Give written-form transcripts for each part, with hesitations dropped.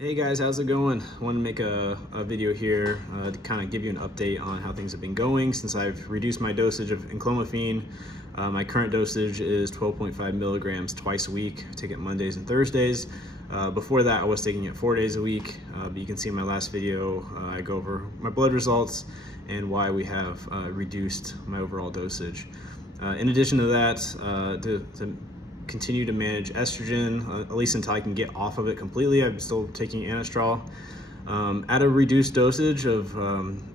Hey guys, how's it going? I want to make a video here to kind of give you an update on how things have been going since I've reduced my dosage of enclomiphene. My current dosage is 12.5 milligrams twice a week. I take it Mondays and Thursdays. Before that, I was taking it 4 days a week, but you can see in my last video, I go over my blood results and why we have reduced my overall dosage. In addition to that, to continue to manage estrogen, at least until I can get off of it completely. I'm still taking anastrol at a reduced dosage of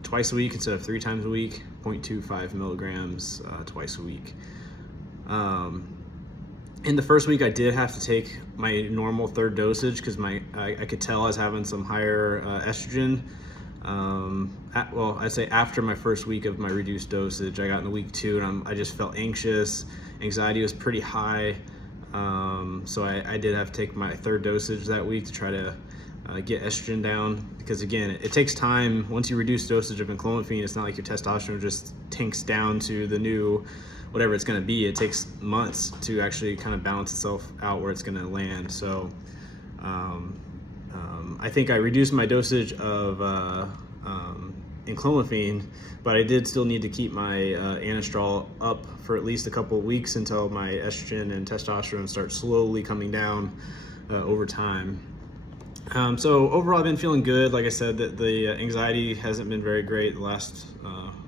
twice a week instead of 3 times a week, 0.25 milligrams twice a week. In the first week, I did have to take my normal third dosage because I could tell I was having some higher estrogen. Well, I'd say after my first week of my reduced dosage, I got into week 2 and I just felt anxious. Anxiety was pretty high. So I did have to take my third dosage that week to try to get estrogen down, because again, it takes time. Once you reduce dosage of enclomiphene, it's not like your testosterone just tanks down to the new whatever it's going to be. It takes months to actually kind of balance itself out where it's going to land. So I think I reduced my dosage of enclomiphene, but I did still need to keep my anastrol up for at least a couple of weeks until my estrogen and testosterone start slowly coming down over time. So overall, I've been feeling good. Like I said, that the anxiety hasn't been very great the last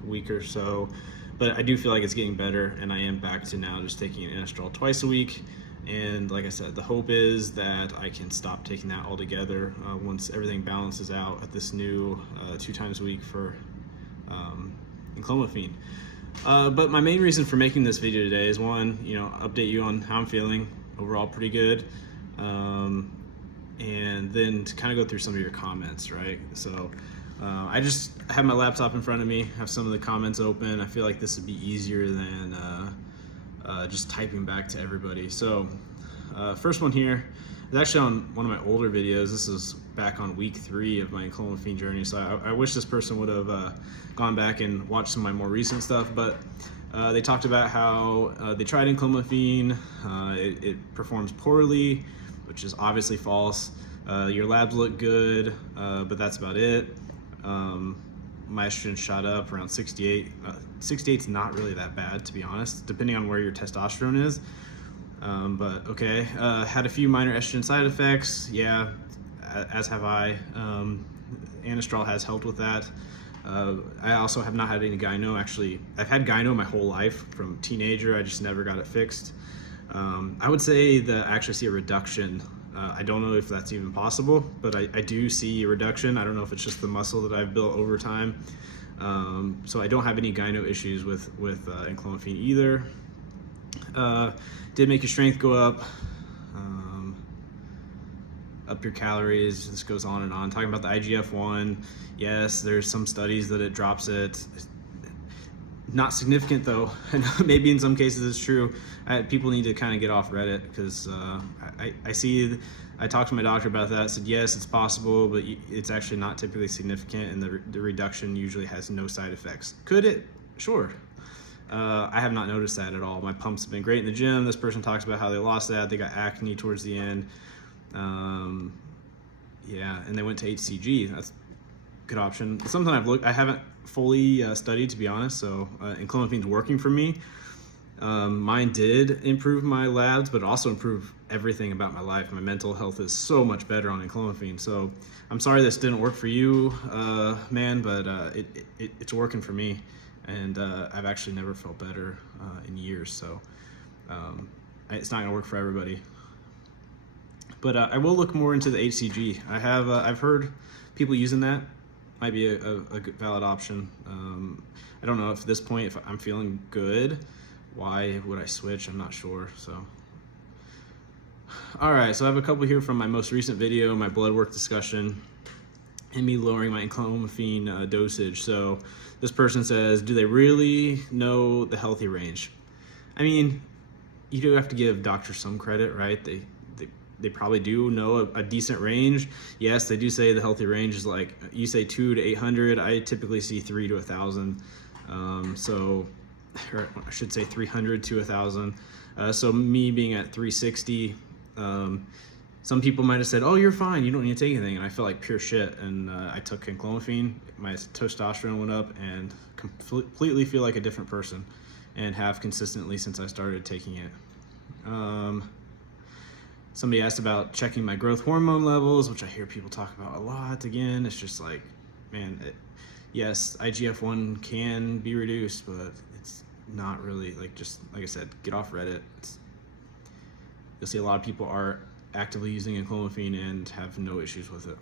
week or so, but I do feel like it's getting better, and I am back to now just taking an anastrol twice a week. And like I said, the hope is that I can stop taking that altogether once everything balances out at this new 2 times a week for enclomiphene. But my main reason for making this video today is, one, update you on how I'm feeling. Overall, pretty good. And then to kind of go through some of your comments, right? So I just have my laptop in front of me, have some of the comments open. I feel like this would be easier than just typing back to everybody. So first one here is actually on one of my older videos. This is back on week 3 of my enclomiphene journey. So I wish this person would have gone back and watched some of my more recent stuff, but they talked about how they tried enclomiphene. It performs poorly, which is obviously false. Your labs look good, but that's about it. My estrogen shot up around 68. 68 is not really that bad, to be honest, depending on where your testosterone is. But okay, had a few minor estrogen side effects. Yeah, as have I. Anastrol has helped with that. I also have not had any gyno. Actually, I've had gyno my whole life from teenager. I just never got it fixed. I would say that I actually see a reduction. I don't know if that's even possible, but I do see a reduction. I don't know if it's just the muscle that I've built over time. So I don't have any gyno issues with enclomiphene either. Did make your strength go up, up your calories. This goes on and on. Talking about the IGF-1, yes, there's some studies that it drops it. Not significant though. Maybe in some cases it's true. People need to kind of get off Reddit, because I talked to my doctor about that. Said yes, it's possible, but it's actually not typically significant, and the reduction usually has no side effects. Could it? Sure. I have not noticed that at all. My pumps have been great in the gym. This person talks about how they lost that. They got acne towards the end. Yeah, and they went to HCG. That's a good option. It's something I haven't fully studied, to be honest. So enclomiphene's working for me. Mine did improve my labs, but also improve everything about my life. My mental health is so much better on enclomiphene. So I'm sorry this didn't work for you, man, but it's working for me. And I've actually never felt better in years. So it's not gonna work for everybody. But I will look more into the HCG. I've heard people using that. Might be a good, valid option. I don't know if at this point, if I'm feeling good, why would I switch? I'm not sure. So, all right. So I have a couple here from my most recent video, my blood work discussion, and me lowering my enclomiphene dosage. So this person says, do they really know the healthy range? I mean, you do have to give doctors some credit, right? They probably do know a decent range. Yes, they do say the healthy range is like, you say 200 to 800. I typically see 300 to 1,000. Or I should say 300 to 1,000. So me being at 360 some people might have said, oh, you're fine, you don't need to take anything, and I felt like pure shit. And I took enclomiphene, my testosterone went up, and completely feel like a different person, and have consistently since I started taking it. Somebody asked about checking my growth hormone levels, which I hear people talk about a lot. Again, it's just like, man, yes, IGF-1 can be reduced, but it's not really, like, just like I said, get off Reddit. You'll see a lot of people are actively using enclomiphene and have no issues with it.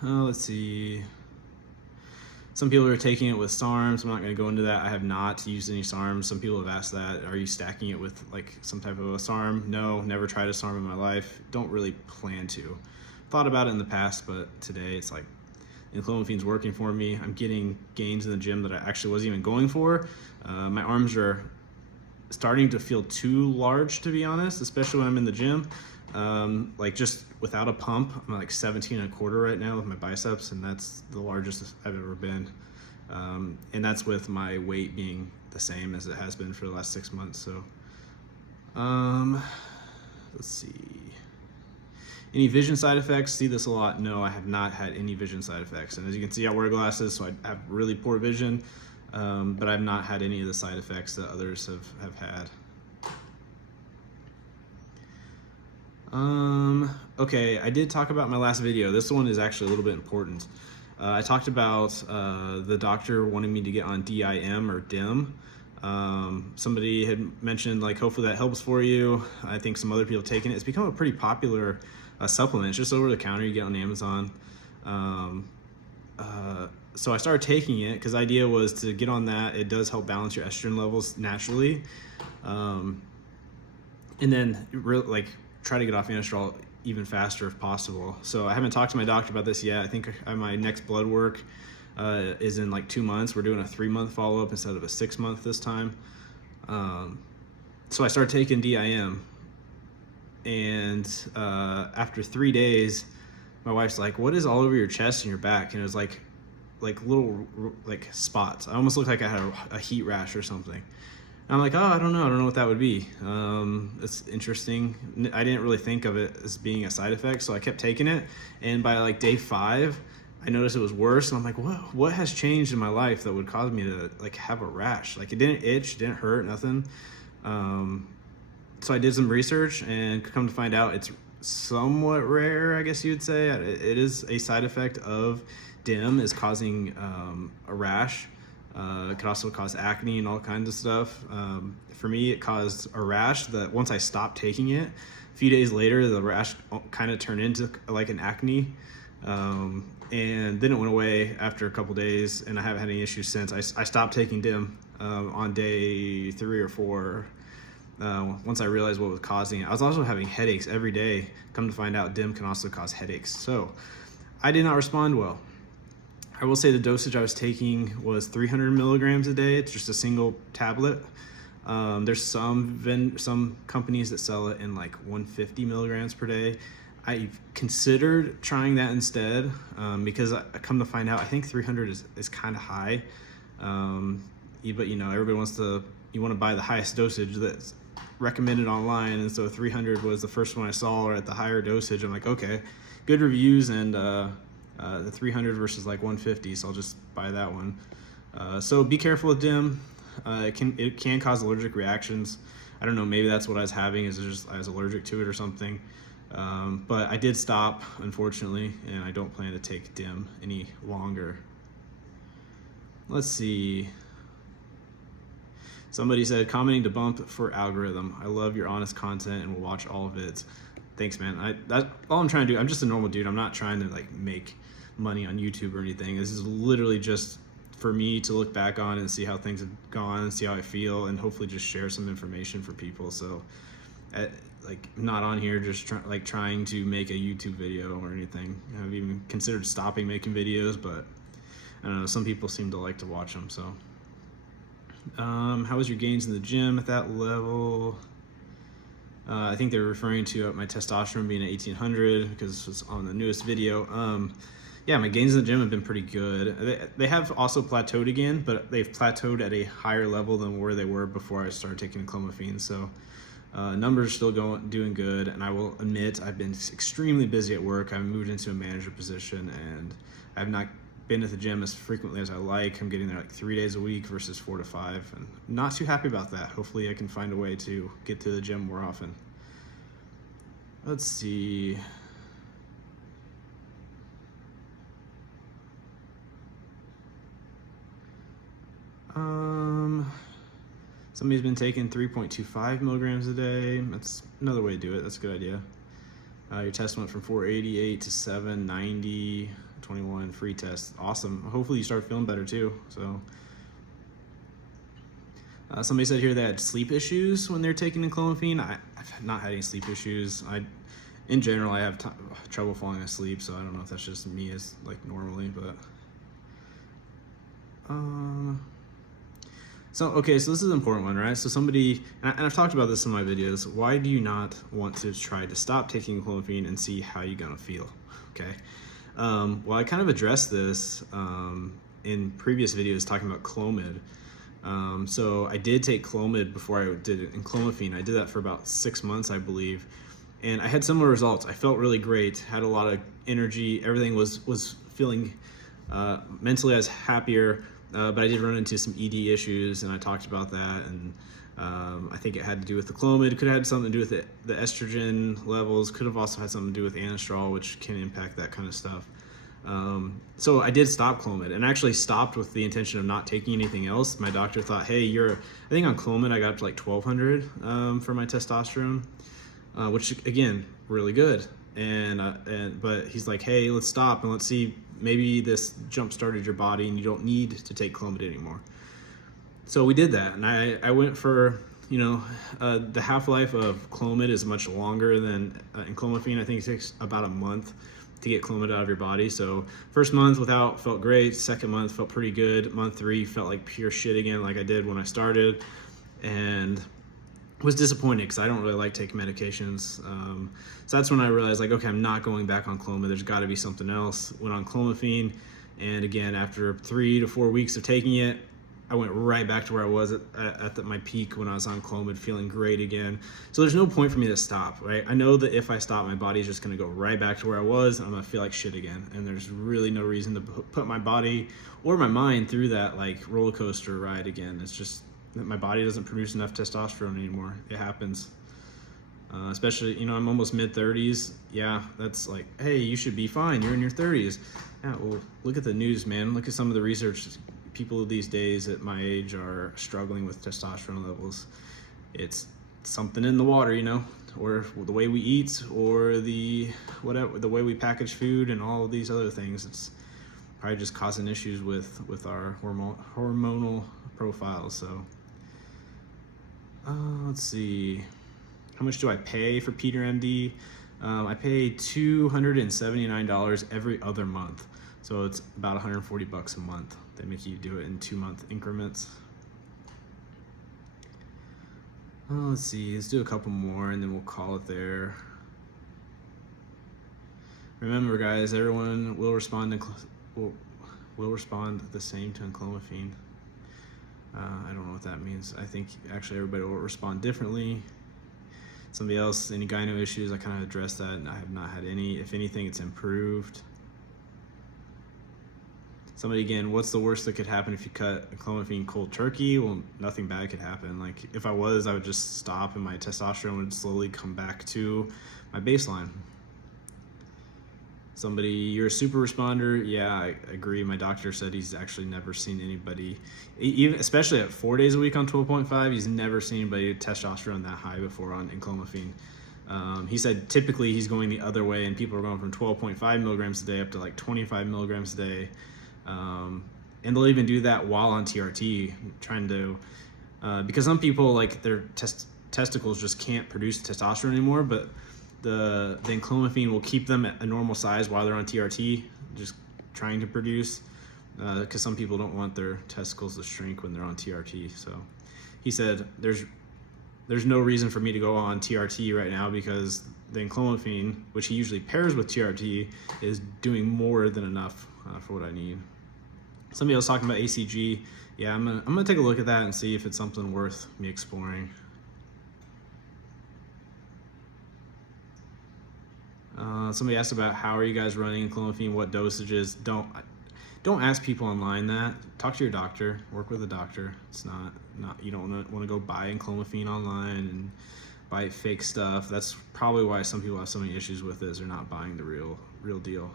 Let's see. Some people are taking it with SARMs. I'm not going to go into that. I have not used any SARMs. Some people have asked that. Are you stacking it with like some type of a SARM? No, never tried a SARM in my life. Don't really plan to. Thought about it in the past, but today it's like enclomiphene's working for me. I'm getting gains in the gym that I actually wasn't even going for. My arms are starting to feel too large, to be honest, especially when I'm in the gym. Like just without a pump, I'm like 17.25 right now with my biceps, and that's the largest I've ever been. And that's with my weight being the same as it has been for the last 6 months. So, let's see. Any vision side effects? See this a lot. No, I have not had any vision side effects. And as you can see, I wear glasses, so I have really poor vision. But I've not had any of the side effects that others have had. Okay, I did talk about my last video. This one is actually a little bit important. I talked about the doctor wanting me to get on DIM or DIM. Somebody had mentioned, like, hopefully that helps for you. I think some other people have taken it. It's become a pretty popular supplement. It's just over the counter, you get on Amazon. So I started taking it because the idea was to get on that. It does help balance your estrogen levels naturally. And then like try to get off anastrol even faster if possible. So I haven't talked to my doctor about this yet. I think my next blood work is in like 2 months. We're doing a 3-month follow-up instead of a 6-month this time. So I started taking DIM, and after 3 days, my wife's like, what is all over your chest and your back? And it was like little like spots. I almost looked like I had a heat rash or something. And I'm like, oh, I don't know what that would be. It's interesting. I didn't really think of it as being a side effect, so I kept taking it. And by like day 5, I noticed it was worse. And I'm like, what has changed in my life that would cause me to like have a rash? Like, it didn't itch, didn't hurt, nothing. So I did some research, and come to find out it's somewhat rare, I guess you'd say. It is a side effect of DIM, is causing a rash. It could also cause acne and all kinds of stuff. For me, it caused a rash that once I stopped taking it, a few days later, the rash kind of turned into like an acne. And then it went away after a couple days, and I haven't had any issues since. I stopped taking DIM on day 3 or 4. Once I realized what was causing it. I was also having headaches every day. Come to find out, DIM can also cause headaches. So I did not respond well. I will say the dosage I was taking was 300 milligrams a day. It's just a single tablet. There's some companies that sell it in like 150 milligrams per day. I've considered trying that instead because I come to find out I think 300 is kind of high. But you know, everybody you want to buy the highest dosage that's recommended online, and so 300 was the first one I saw, or at the higher dosage. I'm like, okay, good reviews, and the 300 versus like 150, so I'll just buy that one. So be careful with DIM. It can cause allergic reactions. I don't know, maybe that's what I was having, is I was allergic to it or something. But I did stop, unfortunately, and I don't plan to take DIM any longer. Let's see. Somebody said, commenting to bump for algorithm. I love your honest content and will watch all of it. Thanks, man. That's all I'm trying to do. I'm just a normal dude. I'm not trying to like make money on YouTube or anything. This is literally just for me to look back on and see how things have gone and see how I feel, and hopefully just share some information for people. So like, not on here just trying to make a YouTube video or anything. I've even considered stopping making videos, but I don't know, some people seem to like to watch them. So how was your gains in the gym at that level? I think they're referring to my testosterone being at 1800 because it's on the newest video. Yeah, my gains in the gym have been pretty good. They have also plateaued again, but they've plateaued at a higher level than where they were before I started taking enclomiphene. So Numbers are still doing good, and I will admit I've been extremely busy at work. I've moved into a manager position, and I've not been at the gym as frequently as I like. I'm getting there like 3 days a week versus 4 to 5, and I'm not too happy about that. Hopefully I can find a way to get to the gym more often. Let's see. Somebody's been taking 3.25 milligrams a day. That's another way to do it. That's a good idea. Your test went from 488 to 790, 21 free test. Awesome. Hopefully you start feeling better too. So somebody said here they had sleep issues when they're taking enclomiphene. I've not had any sleep issues. In general, I have trouble falling asleep, so I don't know if that's just me as like normally, but so this is an important one, right? So somebody, and I've talked about this in my videos, why do you not want to try to stop taking clomiphene and see how you're gonna feel, okay? Well, I kind of addressed this in previous videos talking about Clomid. So I did take Clomid before I did enclomiphene. I did that for about 6 months, I believe. And I had similar results. I felt really great, had a lot of energy, everything was feeling, mentally I was happier. But I did run into some ED issues, and I talked about that, and I think it had to do with the Clomid. It could have had something to do with the estrogen levels, could have also had something to do with anastrol, which can impact that kind of stuff. So I did stop Clomid, and actually stopped with the intention of not taking anything else. My doctor thought, hey, I think on Clomid I got up to like 1200 for my testosterone, which again, really good. But he's like, hey, let's stop and let's see, maybe this jump started your body and you don't need to take Clomid anymore. So we did that, and I went for, the half-life of Clomid is much longer than enclomiphene. I think it takes about a month to get Clomid out of your body. So first month felt great. Second month felt pretty good. Month 3 felt like pure shit again, like I did when I started, and was disappointed because I don't really like taking medications. So that's when I realized, like, okay, I'm not going back on Clomid. There's got to be something else. Went on clomiphene, and again, after 3 to 4 weeks of taking it, I went right back to where I was at my peak when I was on Clomid, feeling great again. So there's no point for me to stop, right? I know that if I stop, my body's just going to go right back to where I was, and I'm going to feel like shit again. And there's really no reason to put my body or my mind through that like roller coaster ride again. It's just that my body doesn't produce enough testosterone anymore. It happens. Especially, I'm almost mid-30s. Yeah, that's like, hey, you should be fine. You're in your 30s. Yeah, well, look at the news, man. Look at some of the research. People these days at my age are struggling with testosterone levels. It's something in the water, or the way we eat, or the way we package food, and all of these other things. It's probably just causing issues with our hormonal profiles. So let's see. How much do I pay for Peter MD? I pay $279 every other month. So it's about 140 bucks a month. They make you do it in 2-month increments. Let's see, let's do a couple more and then we'll call it there. Remember, guys, everyone will respond will respond the same to enclomiphene. I don't know what that means. I think actually everybody will respond differently. Somebody else, any gyno issues, I kind of addressed that, and I have not had any. If anything, it's improved. Somebody, again, what's the worst that could happen if you cut enclomiphene cold turkey? Well, nothing bad could happen. Like, if I would just stop and my testosterone would slowly come back to my baseline. Somebody, you're a super responder. Yeah, I agree. My doctor said he's actually never seen anybody, even especially at 4 days a week on 12.5, he's never seen anybody with testosterone that high before on enclomiphene. He said typically he's going the other way, and people are going from 12.5 milligrams a day up to like 25 milligrams a day. And they'll even do that while on TRT, trying to, because some people, like, their testicles just can't produce testosterone anymore, but the enclomiphene will keep them at a normal size while they're on TRT, just trying to produce, because some people don't want their testicles to shrink when they're on TRT. So he said there's no reason for me to go on TRT right now, because the enclomiphene, which he usually pairs with TRT, is doing more than enough for what I need. Somebody else talking about ACG. Yeah, I'm gonna take a look at that and see if it's something worth me exploring. Somebody asked about how are you guys running enclomiphene, what dosages. Don't ask people online that. Talk to your doctor. Work with a doctor. It's not you don't want to go buy enclomiphene online and buy fake stuff. That's probably why some people have so many issues with it, is they're not buying the real deal.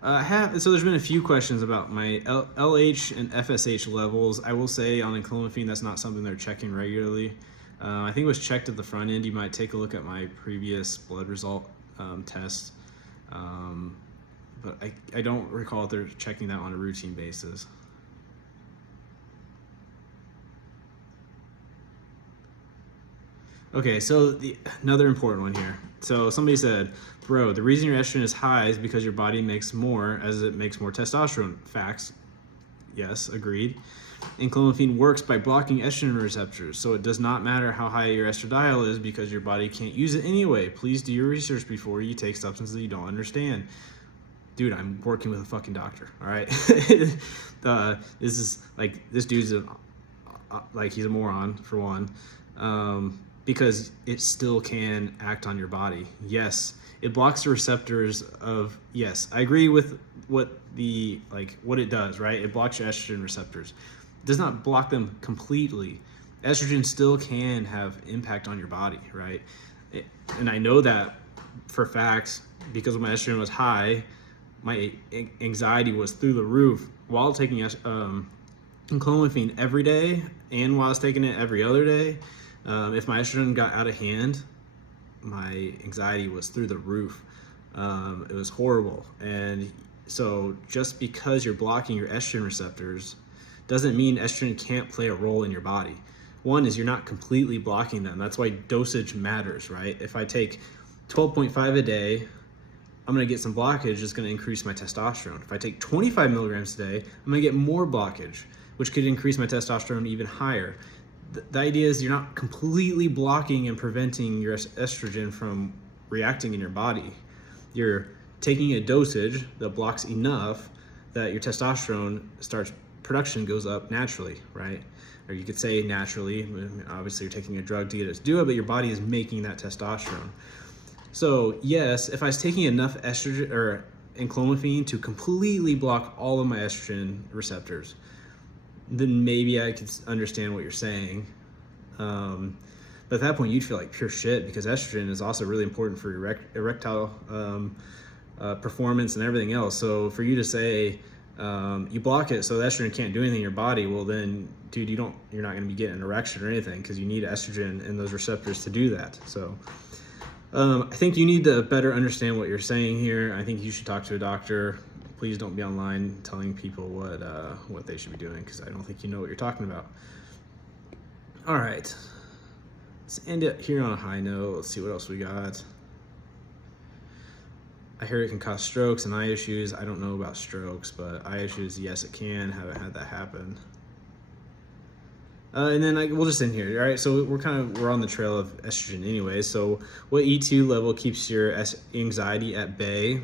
So there's been a few questions about my LH and FSH levels. I will say on enclomiphene, that's not something they're checking regularly. I think it was checked at the front end. You might take a look at my previous blood result test. But I don't recall if they're checking that on a routine basis. Okay, so another important one here. So somebody said, bro, the reason your estrogen is high is because your body makes more as it makes more testosterone. Facts. Yes, agreed. Enclomiphene works by blocking estrogen receptors, so it does not matter how high your estradiol is because your body can't use it anyway. Please do your research before you take substances that you don't understand. Dude, I'm working with a fucking doctor, all right? This dude's he's a moron, for one. Because it still can act on your body. Yes, it blocks the receptors of, yes, I agree with what it does, right? It blocks your estrogen receptors. It does not block them completely. Estrogen still can have impact on your body, right? And I know that for facts because when my estrogen was high, my anxiety was through the roof while taking enclomiphene every day and while I was taking it every other day. If my estrogen got out of hand, my anxiety was through the roof. It was horrible. And so just because you're blocking your estrogen receptors doesn't mean estrogen can't play a role in your body. One is you're not completely blocking them. That's why dosage matters, right? If I take 12.5 a day, I'm gonna get some blockage that's gonna increase my testosterone. If I take 25 milligrams a day, I'm gonna get more blockage, which could increase my testosterone even higher. The idea is you're not completely blocking and preventing your estrogen from reacting in your body. You're taking a dosage that blocks enough that your testosterone production goes up naturally, right? Or you could say naturally, obviously you're taking a drug to get it to do it, but your body is making that testosterone. So yes, if I was taking enough estrogen or enclomiphene to completely block all of my estrogen receptors, then maybe I could understand what you're saying. But at that point, you'd feel like pure shit because estrogen is also really important for erectile performance and everything else. So for you to say you block it so the estrogen can't do anything in your body, well then, dude, you're not going to be getting an erection or anything because you need estrogen in those receptors to do that. So I think you need to better understand what you're saying here. I think you should talk to a doctor. Please don't be online telling people what they should be doing because I don't think you know what you're talking about. All right, let's end it here on a high note. Let's see what else we got. I heard it can cause strokes and eye issues. I don't know about strokes, but eye issues, yes, it can. Haven't had that happen. And then we'll just end here, all right? So we're on the trail of estrogen anyway. So what E2 level keeps your anxiety at bay?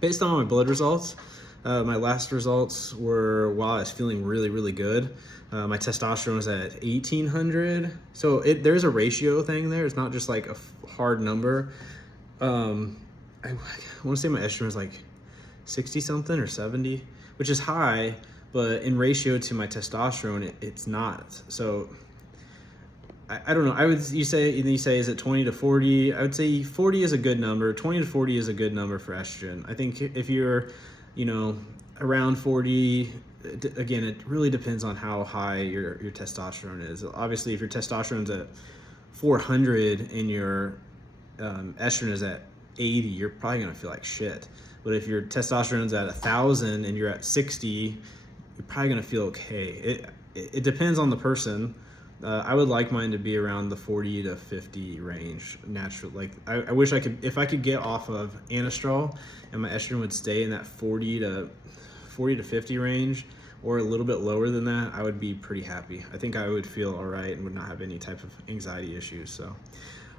Based on my blood results, my last results were while I was feeling really, really good. My testosterone was at 1800. So there's a ratio thing there. It's not just like a hard number. I want to say my estrogen was like 60 something or 70, which is high, but in ratio to my testosterone, it's not. So I don't know. You say is it 20 to 40? I would say 40 is a good number. 20 to 40 is a good number for estrogen. I think if you're, around 40, again, it really depends on how high your testosterone is. Obviously, if your testosterone's at 400 and your estrogen is at 80, you're probably gonna feel like shit. But if your testosterone's at 1,000 and you're at 60, you're probably gonna feel okay. It depends on the person. I would like mine to be around the 40 to 50 range, natural. Like I wish if I could get off of anastrol and my estrogen would stay in that 40 to 50 range or a little bit lower than that, I would be pretty happy. I think I would feel all right and would not have any type of anxiety issues. So,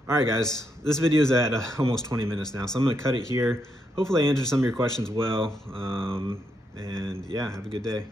all right, guys, this video is at almost 20 minutes now, so I'm gonna cut it here. Hopefully I answered some of your questions well, and yeah, have a good day.